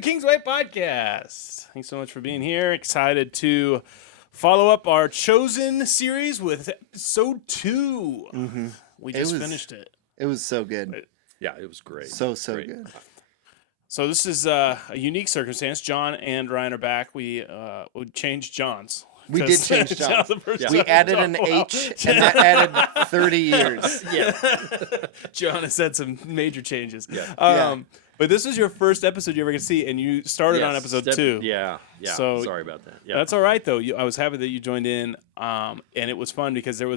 Kingsway Podcast. Thanks so much for being here. Excited to follow up our Chosen series with episode 2. Mm-hmm. We just finished it. It was so good. Yeah, it was great. So Great. good. So this is a unique circumstance. John and Ryan are back. We changed John's. We did change John's. Yeah. We added an H, and that added 30 years. Yeah. John has had some major changes. Yeah. But this is your first episode you ever get to see, and you started on episode 2. Yeah. So sorry about that. Yeah. That's all right, though. I was happy that you joined in, and it was fun because there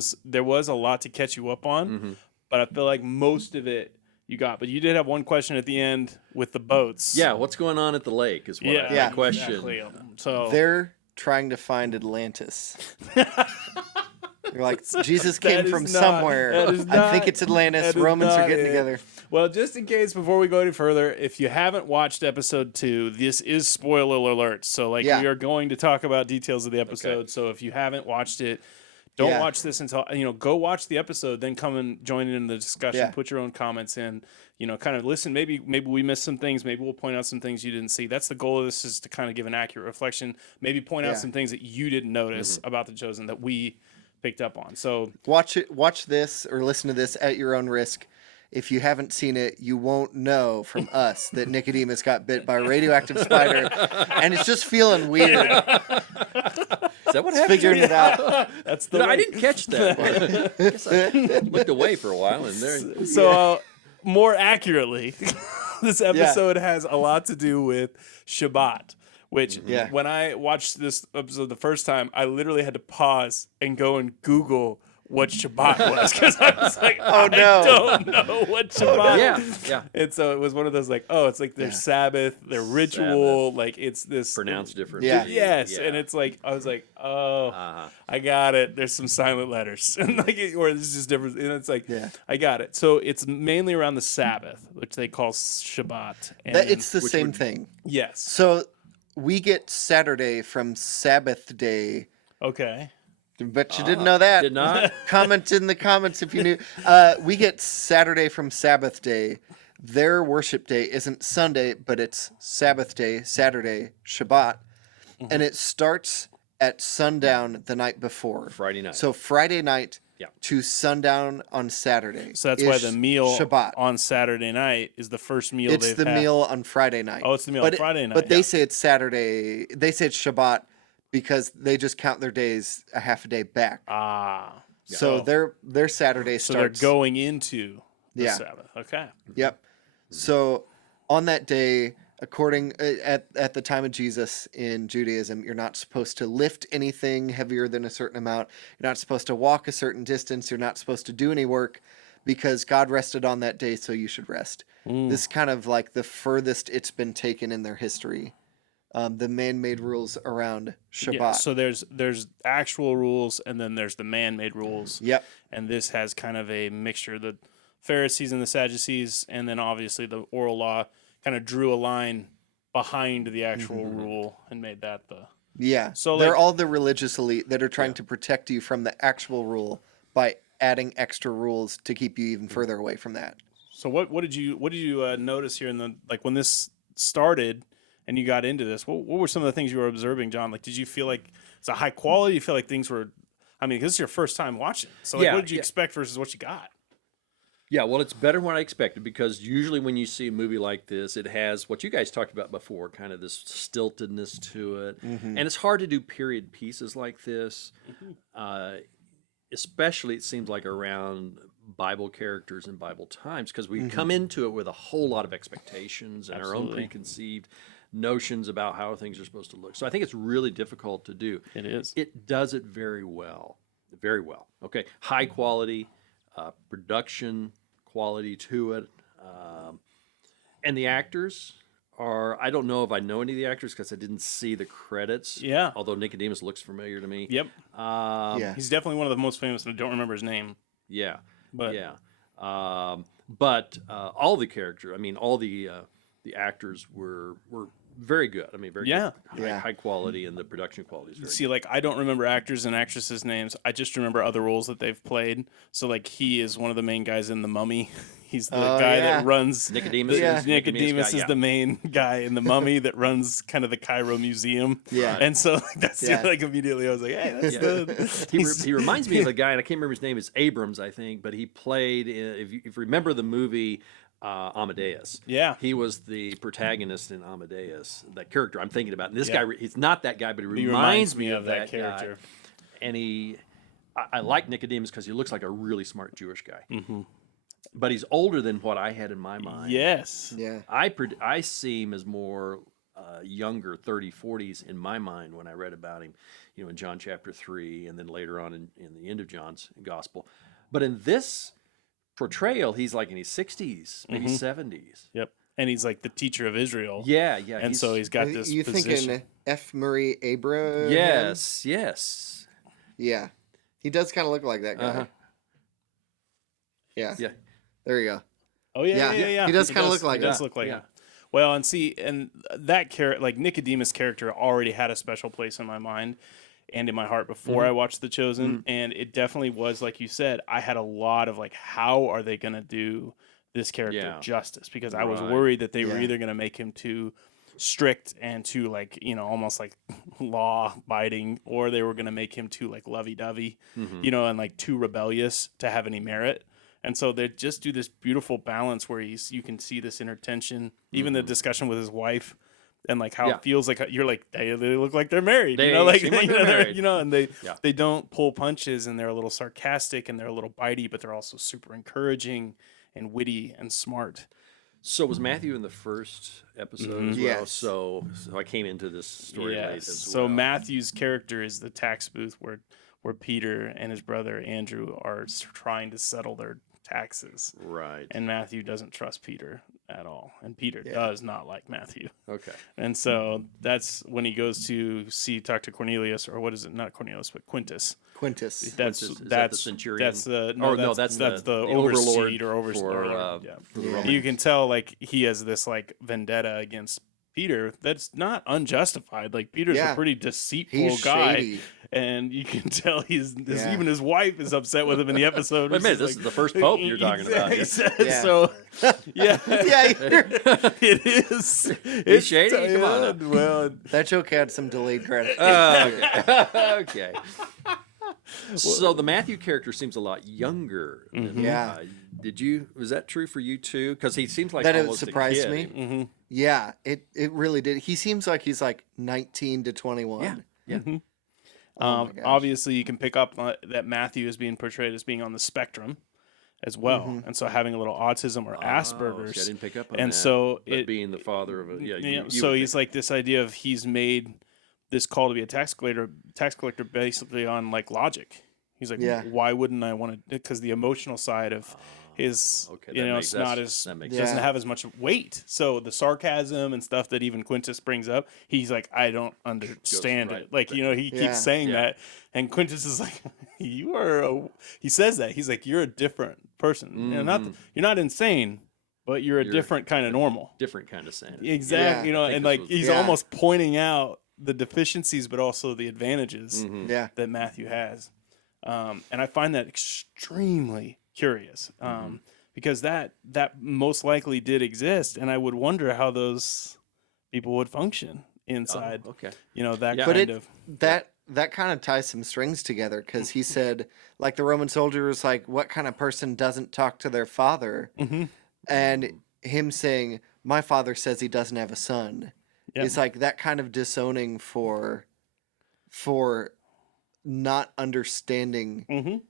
was a lot to catch you up on, but I feel like most of it you got. But you did have one question at the end with the boats. Yeah, what's going on at the lake is what my question. Exactly. So They're trying to find Atlantis. They're like, Jesus came from somewhere. I think it's Atlantis. Romans are getting together. Well, just in case, before we go any further, if you haven't watched episode 2, this is spoiler alert. So, we are going to talk about details of the episode. Okay. So, if you haven't watched it, don't watch this until, go watch the episode, then come and join in the discussion. Yeah. Put your own comments in, kind of listen. Maybe we missed some things. Maybe we'll point out some things you didn't see. That's the goal of this, is to kind of give an accurate reflection. Maybe point out some things that you didn't notice about The Chosen that we picked up on. So watch this or listen to this at your own risk. If you haven't seen it, you won't know from us that Nicodemus got bit by a radioactive spider, and it's just feeling weird. Is that what happened? Figuring it out. That's the. I didn't catch that. I guess I looked away for a while, and there. So more accurately, this episode has a lot to do with Shabbat. Which, when I watched this episode the first time, I literally had to pause and go and Google what Shabbat was, because I was like, I don't know what Shabbat is. Yeah. And so it was one of those it's like their Sabbath, their ritual, Sabbath. it's this Pronounced different. Yeah. Yes. Yeah. And it's like, I was like, I got it. There's some silent letters. And or it's just different. And it's like, I got it. So it's mainly around the Sabbath, which they call Shabbat. And it's the same thing. Yes. So we get Saturday from Sabbath day. Okay. Bet you didn't know that. Did not. Comment in the comments if you knew. We get Saturday from Sabbath day. Their worship day isn't Sunday, but it's Sabbath day, Saturday, Shabbat. And it starts at sundown the night before. Friday night. So Friday night to sundown on Saturday. So that's why the meal Shabbat. On Saturday night is the first meal it's they've the had. meal on Friday night. Oh, it's the meal on Friday night. But they say it's Saturday. They say it's Shabbat because they just count their days a half a day back. So their Saturday starts. So they're going into the Sabbath. Okay. Yep. So on that day, according at the time of Jesus in Judaism, you're not supposed to lift anything heavier than a certain amount. You're not supposed to walk a certain distance. You're not supposed to do any work because God rested on that day, so you should rest. This is kind of like the furthest it's been taken in their history. The man-made rules around Shabbat. Yeah, so there's actual rules, and then there's the man-made rules. Yep. And this has kind of a mixture. The Pharisees and the Sadducees, and then obviously the oral law kind of drew a line behind the actual rule and made that the... Yeah. So they're all the religious elite that are trying to protect you from the actual rule by adding extra rules to keep you even further away from that. So what did you notice here in the when this started and you got into this? What were some of the things you were observing, John? Did you feel like it's a high quality? You feel like things were? I mean, this is your first time watching. So what did you expect versus what you got? Yeah, well, it's better than what I expected, because usually when you see a movie like this, it has what you guys talked about before, kind of this stiltedness to it. And it's hard to do period pieces like this, especially it seems like around Bible characters and Bible times, because we come into it with a whole lot of expectations and our own preconceived notions about how things are supposed to look. So I think it's really difficult to do. It is. It does it very well. Very well. Okay. High quality, production quality to it. And the actors are, I don't know if I know any of the actors because I didn't see the credits. Yeah. Although Nicodemus looks familiar to me. Yep. He's definitely one of the most famous, and I don't remember his name. Yeah. But but all the characters, I mean, all the actors were very good. I mean, very good. High quality, and the production quality is very See, like, I don't remember actors and actresses' names. I just remember other roles that they've played. So, like, he is one of the main guys in The Mummy. He's the guy that runs Nicodemus. Nicodemus guy, is the main guy in the Mummy that runs kind of the Cairo Museum. Yeah. And so that's like immediately I was like, hey, that's the. He reminds me of a guy, and I can't remember his name. It's Abrams, I think, but he played. If you remember the movie Amadeus, he was the protagonist in Amadeus. That character I'm thinking about. And this guy, he's not that guy, but he reminds me of that character. Guy. And I like Nicodemus because he looks like a really smart Jewish guy. Mm-hmm. But he's older than what I had in my mind. Yes. Yeah. I see him as more younger, 30s, 40s in my mind when I read about him, in John chapter 3 and then later on in the end of John's gospel. But in this portrayal, he's like in his 60s, maybe 70s. Yep. And he's like the teacher of Israel. Yeah. And so he's got this You position. thinking F. Murray Abraham? Yes. Yeah. He does kind of look like that guy. Uh-huh. Yeah. Yeah. There you go. Oh yeah. He does kind of look like him. He does look like him. Well, and that character, like Nicodemus' character, already had a special place in my mind and in my heart before I watched The Chosen, and it definitely was, like you said, I had a lot of like, how are they going to do this character justice? Because I was worried that they were either going to make him too strict and too like almost like law abiding, or they were going to make him too like lovey-dovey, and like too rebellious to have any merit. And so they just do this beautiful balance where you can see this inner tension, even the discussion with his wife, and like how it feels like you're like they look like they're married, like seem like they're married. and they don't pull punches, and they're a little sarcastic and they're a little bitey, but they're also super encouraging and witty and smart. So was Matthew in the first episode as well? Yes. So I came into this story late as well. So Matthew's character is the tax booth where Peter and his brother Andrew are trying to settle their taxes. Right. And Matthew doesn't trust Peter at all. And Peter does not like Matthew. Okay. And so that's when he goes to talk to Cornelius, or what is it? Not Cornelius, but Quintus. That's Is that the centurion? That's the that's the overlord or overlord. For the Romans. You can tell like he has this like vendetta against Peter that's not unjustified. Like Peter's a pretty deceitful guy. Shady. And you can tell even his wife is upset with him in the episode. Wait a minute, this is the first pope you're talking about. So, it is. He's shady? Come on. Well, that joke had some delayed gratification. Okay. So the Matthew character seems a lot younger. Was that true for you too? Because he seems like that almost surprised a kid. me. Yeah, it really did. He seems like he's like 19 to 21. Yeah. Obviously, you can pick up that Matthew is being portrayed as being on the spectrum as well, and so having a little autism or Asperger's. See, I didn't pick up on and that. So but being the father of a so he's like this idea of he's made this call to be a tax collector basically on like logic. He's like, why wouldn't I want to? Because the emotional side of his, it's not as doesn't have as much weight. So the sarcasm and stuff that even Quintus brings up, he's like, I don't understand it. Like he keeps saying that, and Quintus is like, he says that he's like, you're a different person. You're not insane, but you're a different kind of normal, different kind of sanity. Exactly. And like he's almost pointing out the deficiencies, but also the advantages that Matthew has. And I find that extremely curious, because that most likely did exist, and I would wonder how those people would function inside. That kind of ties some strings together, because he said, like, the Roman soldier was like, what kind of person doesn't talk to their father? And him saying, my father says he doesn't have a son. It's like that kind of disowning for not understanding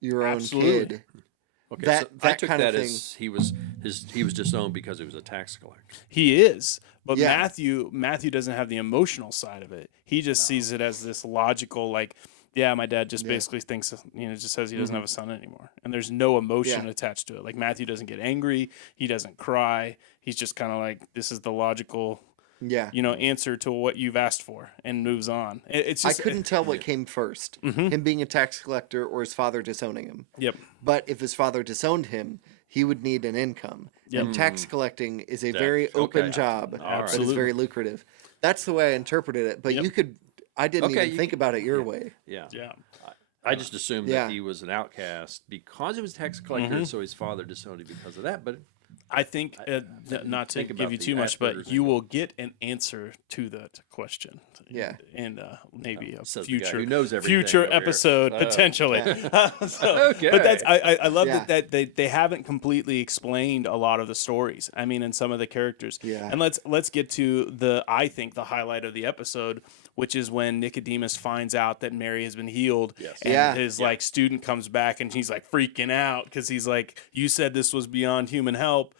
your own kid. Okay, so I took that as he was disowned because he was a tax collector. He is, but Matthew doesn't have the emotional side of it. He just sees it as this logical, like, my dad just basically thinks, just says he doesn't have a son anymore, and there's no emotion attached to it. Like Matthew doesn't get angry, he doesn't cry. He's just kind of like, this is the logical. Answer to what you've asked for, and moves on. It's just, I couldn't tell what came first, him being a tax collector or his father disowning him. Yep. But if his father disowned him, he would need an income. And tax collecting is a very open job that is very lucrative. That's the way I interpreted it. But I didn't even think about it your way. Yeah. I just assumed Yeah. that he was an outcast because he was a tax collector, so his father disowned him because of that. But I think, not to think give about you the too much, but Asperger's you angle. will get an answer to that question. Yeah. And maybe a Says the guy future who knows everything future over here. episode Oh. potentially. Okay. But that's I love Yeah. that they haven't completely explained a lot of the stories. I mean, in some of the characters. Yeah. And let's get to the highlight of the episode, which is when Nicodemus finds out that Mary has been healed, Yes. and Yeah. his like student comes back and he's like freaking out because he's like, "You said this was beyond human help.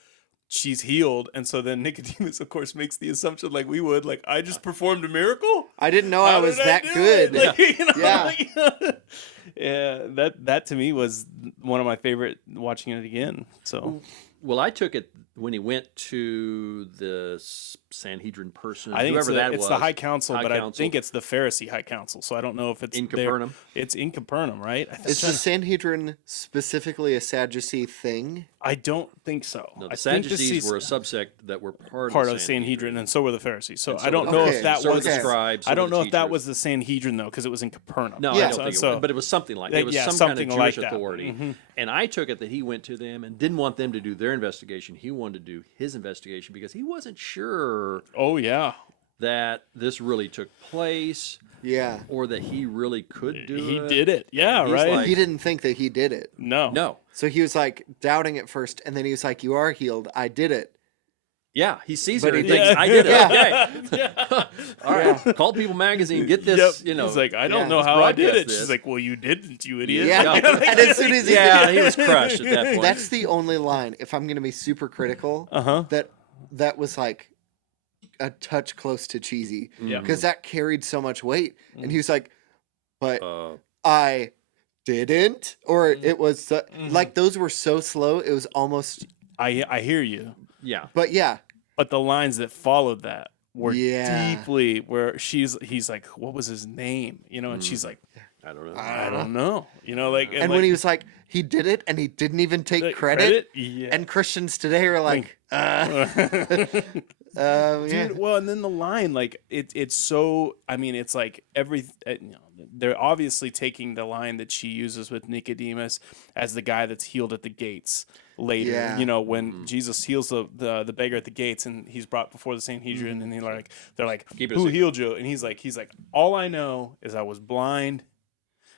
She's healed." And so then Nicodemus, of course, makes the assumption like we would, like, I just performed a miracle. I didn't know How I was did that do good. it? Like, you know, Yeah. like, yeah. That to me was one of my favorite watching it again. So Well, I took it when he went to the Sanhedrin person, I think whoever that it's was. the High Council, High but I Council. think it's the Pharisee High Council. So I don't know if it's In there. Capernaum? It's in Capernaum, right? Is the Sanhedrin specifically a Sadducee thing? I don't think so. No, I the think Sadducees were a subsect that were part of of the Sanhedrin, and so were the Pharisees. So And so I don't were know the if that Pharisees. So was were the scribes, I so don't were the know if that teachers. was the Sanhedrin though, because it was in Capernaum. No, Yeah. I don't think it So- was, but it was something like Yeah, it was yeah, some something kind of like Jewish that. authority. Mhm. And I took it that he went to them and didn't want them to do their investigation. He wanted to do his investigation because he wasn't sure Oh yeah, that this really took place Yeah. or that he really could do he it. did it. Yeah, He's right. like- He didn't think that he did it. no, No. So he was like doubting at first, and then he was like, "You are healed. I did it." Yeah, he sees But her he and thinks, did. I did it. Yeah. Okay. All right. Call People Magazine. Get this, Yep. you know. He's like, I don't yeah, know let's how I did broadcast it. this. She's like, well, you didn't, you idiot. Yeah. And as soon as he yeah, did he was crushed at that point. That's the only line. If I'm going to be super critical, Uh-huh. that was like a touch close to cheesy Yeah. because that carried so much weight. And he was like, "But Uh, I didn't," or it was Mhm. like those were so slow. It was almost. I hear you, yeah. But yeah, but the lines that followed that were Yeah. deeply where he's like, what was his name? You know, and she's like, I don't know. I don't know. You know, like, and like, when he was like, he did it, and he didn't even take the credit. yeah. And Christians today are like, yeah. Dude, well, and then the line, like it's so. I mean, it's like they're obviously taking the line that she uses with Nicodemus as the guy that's healed at the gates later. Yeah. You know, when Jesus heals the beggar at the gates and he's brought before the Sanhedrin, and they're like, Keep it a who secret. healed you? And he's like, all I know is I was blind,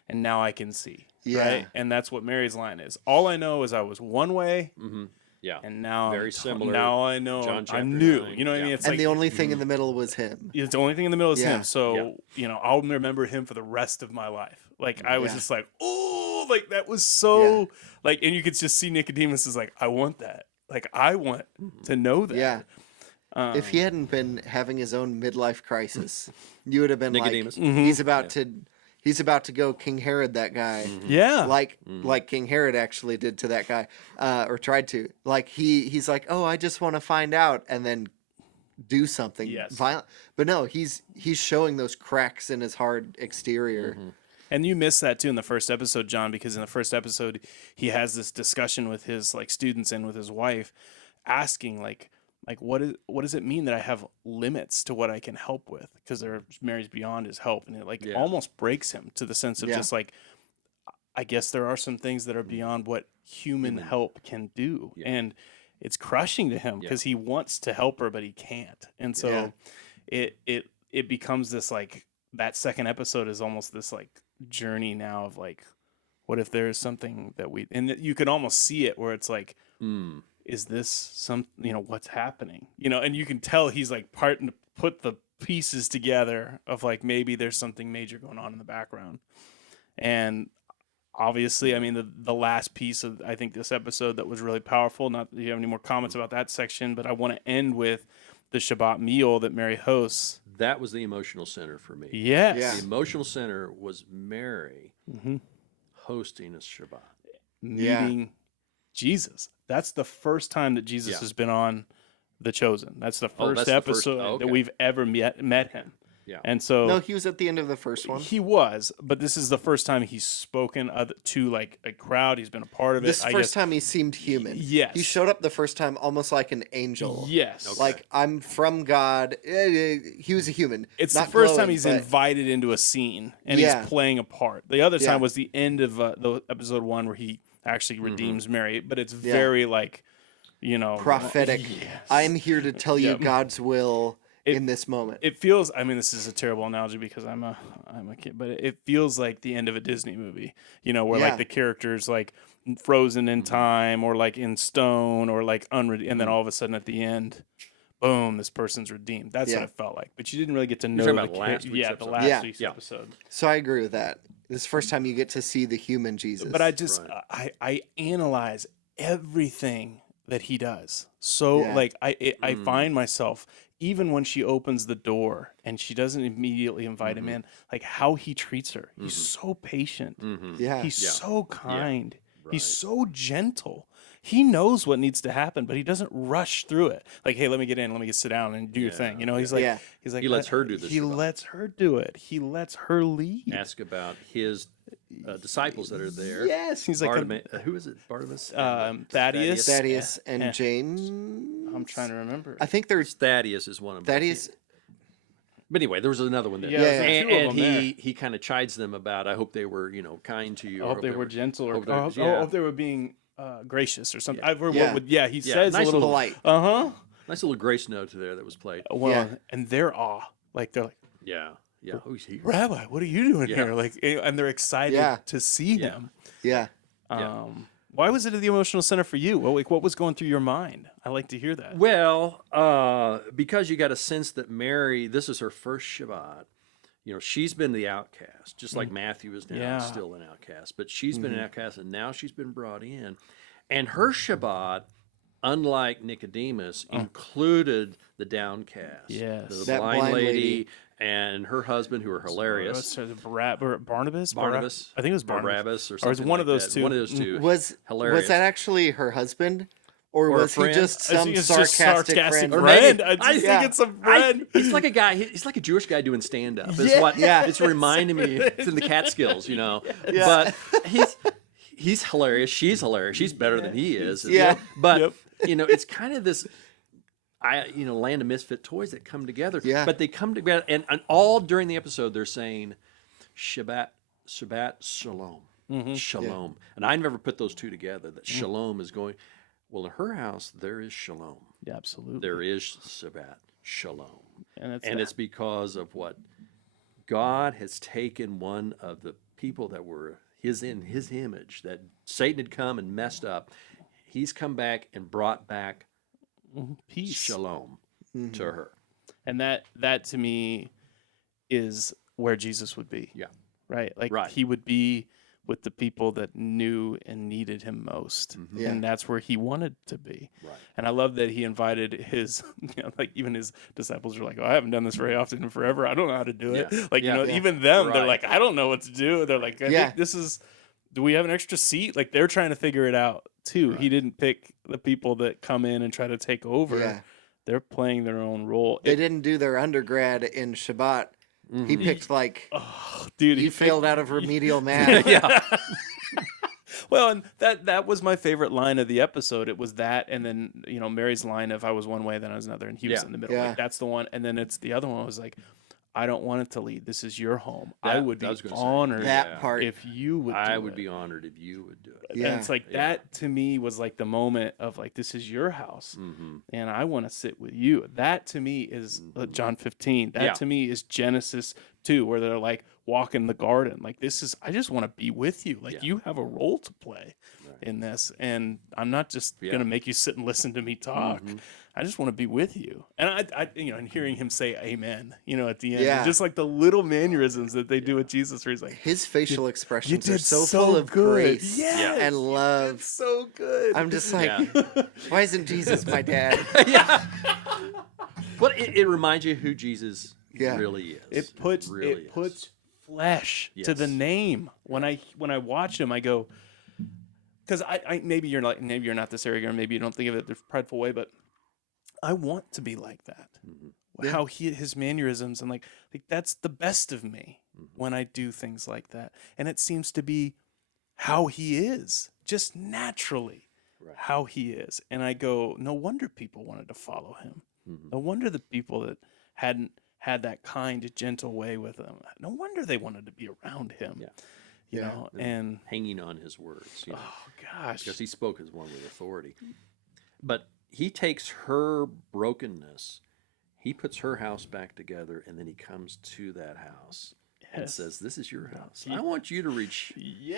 and now I can see. Yeah. Right, and that's what Mary's line is. All I know is I was one way, Mm-hmm. Yeah. and now Very I'm similar. Now I know John chapter I'm new. 9. You know what I Yeah. mean? It's And like the only thing in the middle was him. it's the only thing in the middle is Yeah. him. So Yeah. you know, I'll remember him for the rest of my life. Like I was Yeah. just like, oh, like that was so like, and you could just see Nicodemus is like, I want that. Like I want to know that. Yeah. Um, If he hadn't been having his own midlife crisis, you would have been Nicodemus. like, he's about to go King Herod that guy. yeah, Like King Herod actually did to that guy, or tried to. Like he's like, oh, I just want to find out, and then do something Yes. violent. But no, he's showing those cracks in his hard exterior. and you missed that too in the first episode, John, because in the first episode he has this discussion with his like students and with his wife, asking like what does it mean that I have limits to what I can help with? Because Mary's beyond his help, and it like Yeah. almost breaks him to the sense of Yeah. just like, I guess there are some things that are beyond what human help can do, Yeah. and it's crushing to him Yeah. because he wants to help her but he can't, and so it becomes this like that second episode is almost this like journey now of like, what if there is something that you can almost see it where it's like, is this what's happening, and you can tell he's like parting to put the pieces together of like maybe there's something major going on in the background. And obviously, I mean, the last piece of I think this episode that was really powerful, not that you have any more comments about that section, but I want to end with the Shabbat meal that Mary hosts. That was the emotional center for me. Yes. Yeah. The emotional center was Mary Mhm. hosting a Shabbat. Meeting Jesus. That's the first time that Jesus Yeah. has been on The Chosen. That's the first that's the first- episode oh, okay. that we've ever met him. Yeah. And so No, he was at the end of the first one. he was, but this is the first time he's spoken to like a crowd. He's been a part of it. This first time he seemed human. Yes. He showed up the first time almost like an angel. Yes. Okay. Like, I'm from God. He was a human. It's not the first time glowing, he's but- invited into a scene and Yeah. he's playing a part. The other Yeah. time was the end of the episode 1 where he actually redeems Mary, but it's Yeah. very like, you know, prophetic. yes. I'm here to tell you Yep. God's will in this moment. It feels. I mean, this is a terrible analogy because I'm a kid, but it feels like the end of a Disney movie. You know, where Yeah. like the characters like frozen in time, or like in stone, or like and then all of a sudden at the end, boom, this person's redeemed. That's Yeah. what it felt like. But you didn't really get to know talking the about last week's the episode. last Yeah. week's Yeah. episode. So I agree with that. This is the first time you get to see the human Jesus. But I just Right. I analyze everything that he does. So Yeah. like I find myself, even when she opens the door and she doesn't immediately invite him in, like how he treats her. He's so patient. yeah. He's Yeah. so kind. Right. He's so gentle. He knows what needs to happen, but he doesn't rush through it. Like, hey, let me get in, let me sit down and do your thing. You know, he's like, Yeah. he's like, He lets her do the He Shabbat. lets her do it. He lets her lead. Ask about his disciples that are there. Yes, he's like, Who is it? Barnabas? Thaddeus. Thaddeus and Yeah. James. I'm trying to remember. I think there's Thaddeus is one of them. Thaddeus. But anyway, there was another one there. Yeah, there's and, two of and them he kind of chides them about, I hope they were, kind to you. I hope they were gentle, or hope they I were- hope, yeah. hope they were being gracious or something. Yeah. He Yeah, says nice a little polite. Nice little grace note there that was played. Well, Yeah. and their awe, like they're like, Yeah. Yeah. Who's he? Rabbi, what are you doing Yeah. here? Like, and they're excited Yeah. to see Yeah. him. Yeah. Yeah. Why was it at the emotional center for you? What was going through your mind? I like to hear that. Well, because you got a sense that Mary, this is her first Shabbat. She's been the outcast, just like Matthew is now Yeah. still an outcast. But she's been an outcast, and now she's been brought in. And her Shabbat, unlike Nicodemus, included the downcast, Yes. the That blind blind lady, lady. and her husband, who are hilarious. Barnabas? Barnabas, I think it was Barnabas. Barabbas, or Or it was something one like of those that. two. One of those two. Was Hilarious. that actually her husband, or Or a was he friend? just I some think it's just sarcastic friend? Or friend. maybe- I just yeah. think it's a friend. He's like a guy. He's like a Jewish guy doing stand up. Is Yeah. what Yeah. it's reminding me. It's in the Catskills, Yeah. But he's hilarious. She's hilarious. She's better than he is. Yeah. But Yep. it's kind of this. Land of misfit toys that come together. Yeah. But they come together, and all during the episode, they're saying, Shabbat, Shalom, Shalom. And I never put those two together. That Shalom is going. Well, in her house, there is Shalom. Yeah, absolutely. There is Sabbath, Shalom. And It's because of what God has taken one of the people that were in his image, that Satan had come and messed up. He's come back and brought back peace. Shalom to her. And that to me is where Jesus would be. Yeah. Right? Like Right. he would be with the people that knew and needed him most. Yeah. And that's where he wanted to be. Right. And I love that he invited his, like even his disciples are like, oh, I haven't done this very often in forever. I don't know how to do it. Yeah. Like, Yeah. even them, they're Right. like, I don't know what to do. They're like, I Yeah. think this is, do we have an extra seat? Like they're trying to figure it out too. He didn't pick the people that come in and try to take over. Yeah. They're playing their own role. They didn't do their undergrad in Shabbat. He picked like Oh, dude, you he failed out of remedial math. Yeah. Well, and that was my favorite line of the episode. It was that, and then Mary's line of "I was one way, then I was another," and he was Yeah. in the middle. Yeah. Like, that's the one, and then it's the other one was like, "I don't want it to lead. This is your home. I That- would be I was gonna say, honored That Yeah. part. if you would. I do would it." be honored if you would do it. Yeah. And it's like that to me was like the moment of like, this is your house, and I want to sit with you. That to me is John 15. That Yeah. to me is Genesis 2, where they're like walk in the garden. Like this is, I just want to be with you. Like Yeah. you have a role to play in this, and I'm not just Yeah. gonna make you sit and listen to me talk. I just want to be with you. And I and hearing him say amen, at the end, Yeah. just like the little mannerisms that they do with Jesus, where he's like, His facial you expressions are did so full of good. grace Yes, and you did love. so good. I'm just like, Yeah. why isn't Jesus my dad? Yeah. But it reminds you who Jesus Yeah. really is. It puts really it puts flesh to the Yes. name. When I watch him, I go, because I maybe you're not this arrogant, or maybe you don't think of it the prideful way, but I want to be like that. how his mannerisms, and like that's the best of me when I do things like that. And it seems to be how he is, just naturally how he is. And I go, no wonder people wanted to follow him. No wonder the people that hadn't had that kind, gentle way with him, no wonder they wanted to be around him. You know, and hanging on his words. You know, oh gosh, because he spoke as one with authority. But he takes her brokenness, he puts her house back together, and then he comes to that house and says, "This is your house. I want you to reach.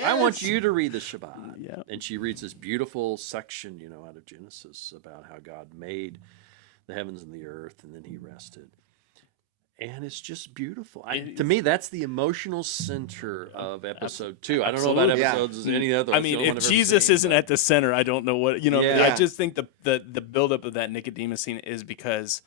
I want you to read the Shabbat." And she reads this beautiful section, you know, out of Genesis about how God made the heavens and the earth, and then He rested. And it's just beautiful. To me, that's the emotional center of episode 2. I don't know about episodes any other. I mean, if Jesus isn't at the center, I don't know what, you know. I just think the buildup of that Nicodemus scene is because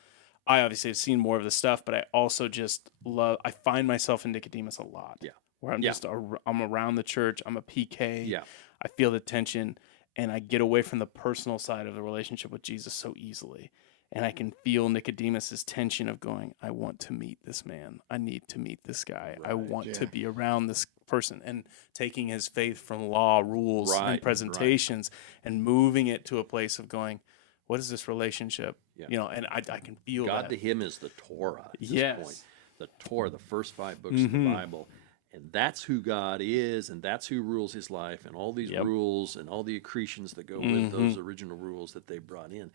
I obviously have seen more of the stuff, but I also just I find myself in Nicodemus a lot. Where I'm just, I'm around the church. I'm a PK. I feel the tension, and I get away from the personal side of the relationship with Jesus so easily. And I can feel Nicodemus's tension of going, I want to meet this man. I need to meet this guy. I want to be around this person, and taking his faith from law, rules, and presentations and moving it to a place of going, what is this relationship? You know, and I can feel God that. to him is the Torah at this point. The Torah, the first 5 books of the Bible. And that's who God is, and that's who rules his life, and all these rules and all the accretions that go with those original rules that they brought in.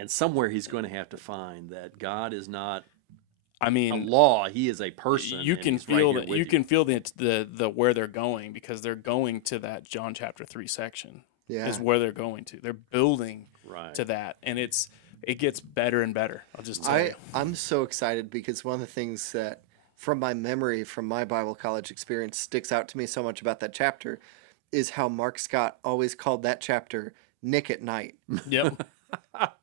And somewhere he's going to have to find that God is not a law; he is a person. You can feel that. You can feel the where they're going, because they're going to that John chapter 3 section. Is where they're going to. They're building to that, and it gets better and better. I'll just tell you. I'm so excited because one of the things that, from my memory, from my Bible college experience, sticks out to me so much about that chapter is how Mark Scott always called that chapter Nick at Night. Yep.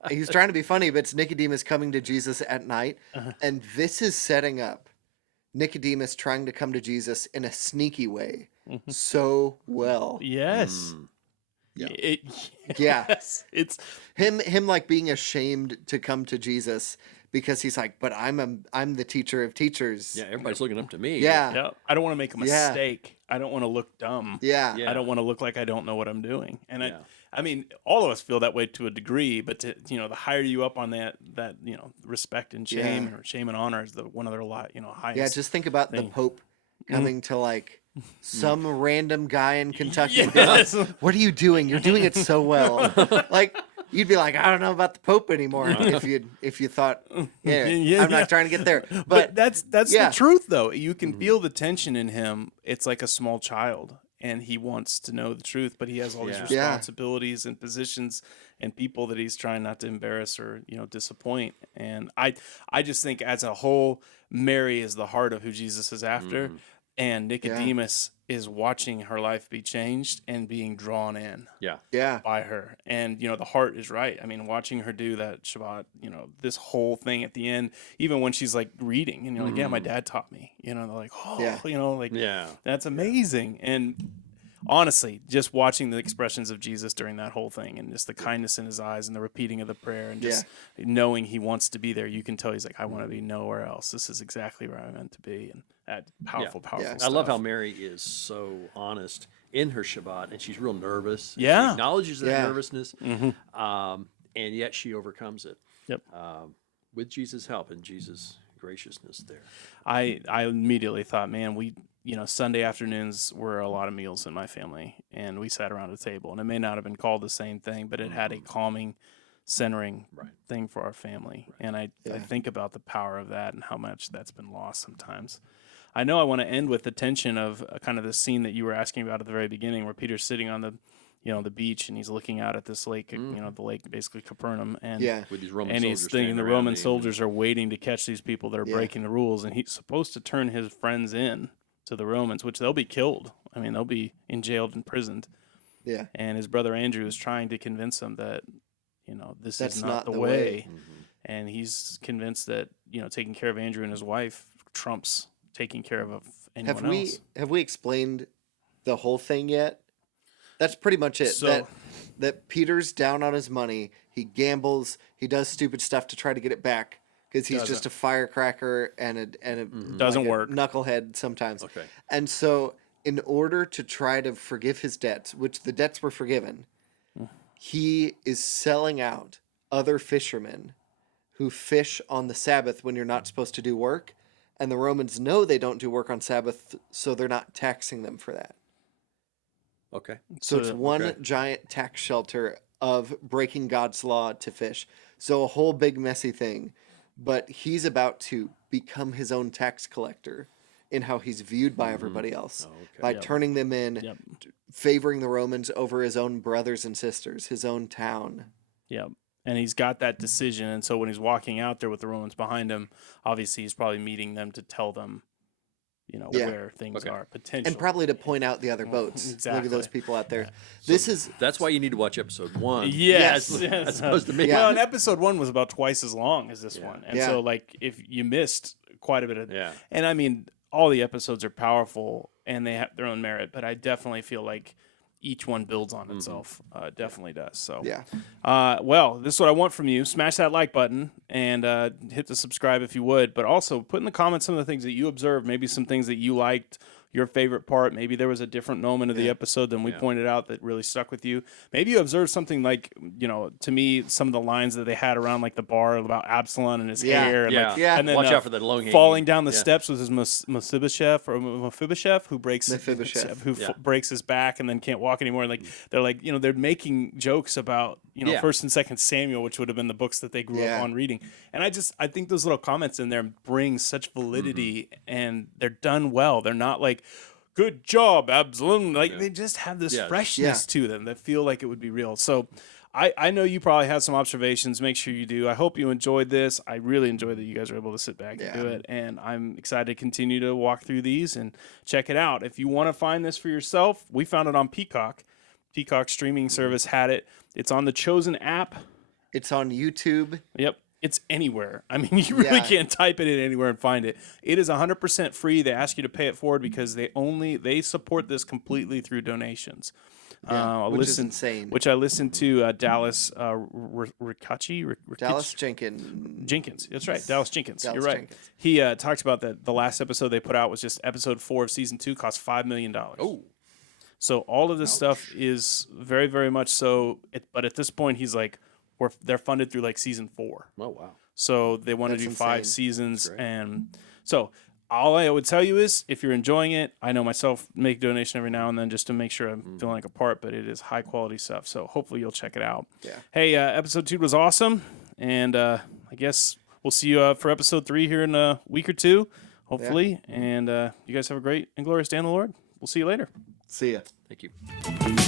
He was trying to be funny, but it's Nicodemus coming to Jesus at night. And this is setting up Nicodemus trying to come to Jesus in a sneaky way so well. Yes. Yes. It's him like being ashamed to come to Jesus because he's like, but I'm the teacher of teachers. Yeah, everybody's looking up to me. Yeah. I don't want to make a mistake. I don't want to look dumb. Yeah. I don't want to look like I don't know what I'm doing. And I mean, all of us feel that way to a degree, but the higher you up on that respect and shame, or shame and honor is one of their highest. Yeah, just think about the Pope coming to like some random guy in Kentucky and be like, what are you doing? You're doing it so well. Like, you'd be like, I don't know about the Pope anymore if you thought, I'm not trying to get there. But that's the truth, though. You can feel the tension in him. It's like a small child, and he wants to know the truth, but he has all these responsibilities and positions and people that he's trying not to embarrass or disappoint. And I just think, as a whole, Mary is the heart of who Jesus is after, and Nicodemus is watching her life be changed and being drawn in by her. And the heart is right. I mean, watching her do that Shabbat, this whole thing at the end, even when she's like reading and you're like, my dad taught me, they're like, that's amazing. And honestly, just watching the expressions of Jesus during that whole thing, and just the kindness in his eyes and the repeating of the prayer, and just knowing he wants to be there, you can tell he's like, I want to be nowhere else. This is exactly where I'm meant to be. And that powerful stuff. I love how Mary is so honest in her Shabbat, and she's real nervous. Yeah. She acknowledges that nervousness, and yet she overcomes it. Yep. With Jesus' help and Jesus' graciousness there. I immediately thought, man, Sunday afternoons were a lot of meals in my family, and we sat around a table, and it may not have been called the same thing, but it had a calming, centering thing for our family. And I think about the power of that and how much that's been lost sometimes. I know I want to end with the tension of kind of the scene that you were asking about at the very beginning, where Peter's sitting on the beach, and he's looking out at this lake, the lake basically Capernaum, and with these Roman and soldiers he's thinking the around Roman him. soldiers are waiting to catch these people that are breaking the rules, and he's supposed to turn his friends in to the Romans, which they'll be killed. I mean, they'll be jailed, imprisoned. Yeah. And his brother Andrew is trying to convince him that this That's is not the way. And he's convinced that taking care of Andrew and his wife trumps taking care of anyone else. Have we explained the whole thing yet? That's pretty much it. So, that Peter's down on his money. He gambles. He does stupid stuff to try to get it back because he's just a firecracker and a Doesn't like a work. knucklehead sometimes. Okay. And so, in order to try to forgive his debts, which the debts were forgiven, he is selling out other fishermen who fish on the Sabbath when you're not supposed to do work. And the Romans know they don't do work on Sabbath, so they're not taxing them for that. Okay. So it's one giant tax shelter of breaking God's law to fish. So a whole big messy thing. But he's about to become his own tax collector in how he's viewed by everybody else. By turning them in, favoring the Romans over his own brothers and sisters, his own town. Yep. And he's got that decision. And so when he's walking out there with the Romans behind him, obviously he's probably meeting them to tell them, where things are potentially. And probably to point out the other boats. Exactly. Look at those people out there. Yeah. That's why you need to watch episode 1. Yes. As opposed to me. Well, and episode 1 was about twice as long as this one. And Yeah. so, like, if you missed quite a bit of... Yeah. And, I mean, all the episodes are powerful and they have their own merit, but I definitely feel like each one builds on itself. Definitely does. So, well, this is what I want from you. Smash that like button and hit the subscribe if you would. But also put in the comments some of the things that you observed, maybe some things that you liked, your favorite part. Maybe there was a different moment of the episode than we pointed out that really stuck with you. Maybe you observed something like, to me, some of the lines that they had around like the bar about Absalom and his hair. And, and then watch out for the long falling down the steps with his Mephibosheth who breaks breaks his back and then can't walk anymore. And like they're like, they're making jokes about, First and Second Samuel, which would have been the books that they grew up on reading. And I think those little comments in there bring such validity and they're done well. They're not like, good job, Absalom. Like they just have this freshness to them that feel like it would be real. So I know you probably had some observations. Make sure you do. I hope you enjoyed this. I really enjoyed that you guys were able to sit back and do it. And I'm excited to continue to walk through these and check it out. If you want to find this for yourself, we found it on Peacock. Peacock streaming service had it. It's on the Chosen app. It's on YouTube. Yep. It's anywhere. I mean, you really can't type it in anywhere and find it. It is 100% free. They ask you to pay it forward because they support this completely through donations. Which is insane. Which I listened to Dallas Ricacci. Dallas Jenkins. That's right. Dallas Jenkins. Dallas You're right. Jenkins. He talked about that the last episode they put out was just episode 4 of season 2, cost $5 million. Oh. So all of this stuff is very, very much so. But at this point, he's like, they're funded through like season 4. Oh, wow. So they want to do insane. 5 seasons. And so all I would tell you is if you're enjoying it, I know myself make a donation every now and then just to make sure I'm feeling like a part, but it is high quality stuff. So hopefully you'll check it out. Yeah. Hey, episode 2 was awesome. And I guess we'll see you for episode 3 here in a week or 2, hopefully. And you guys have a great and glorious day in the Lord. We'll see you later. See ya. Thank you.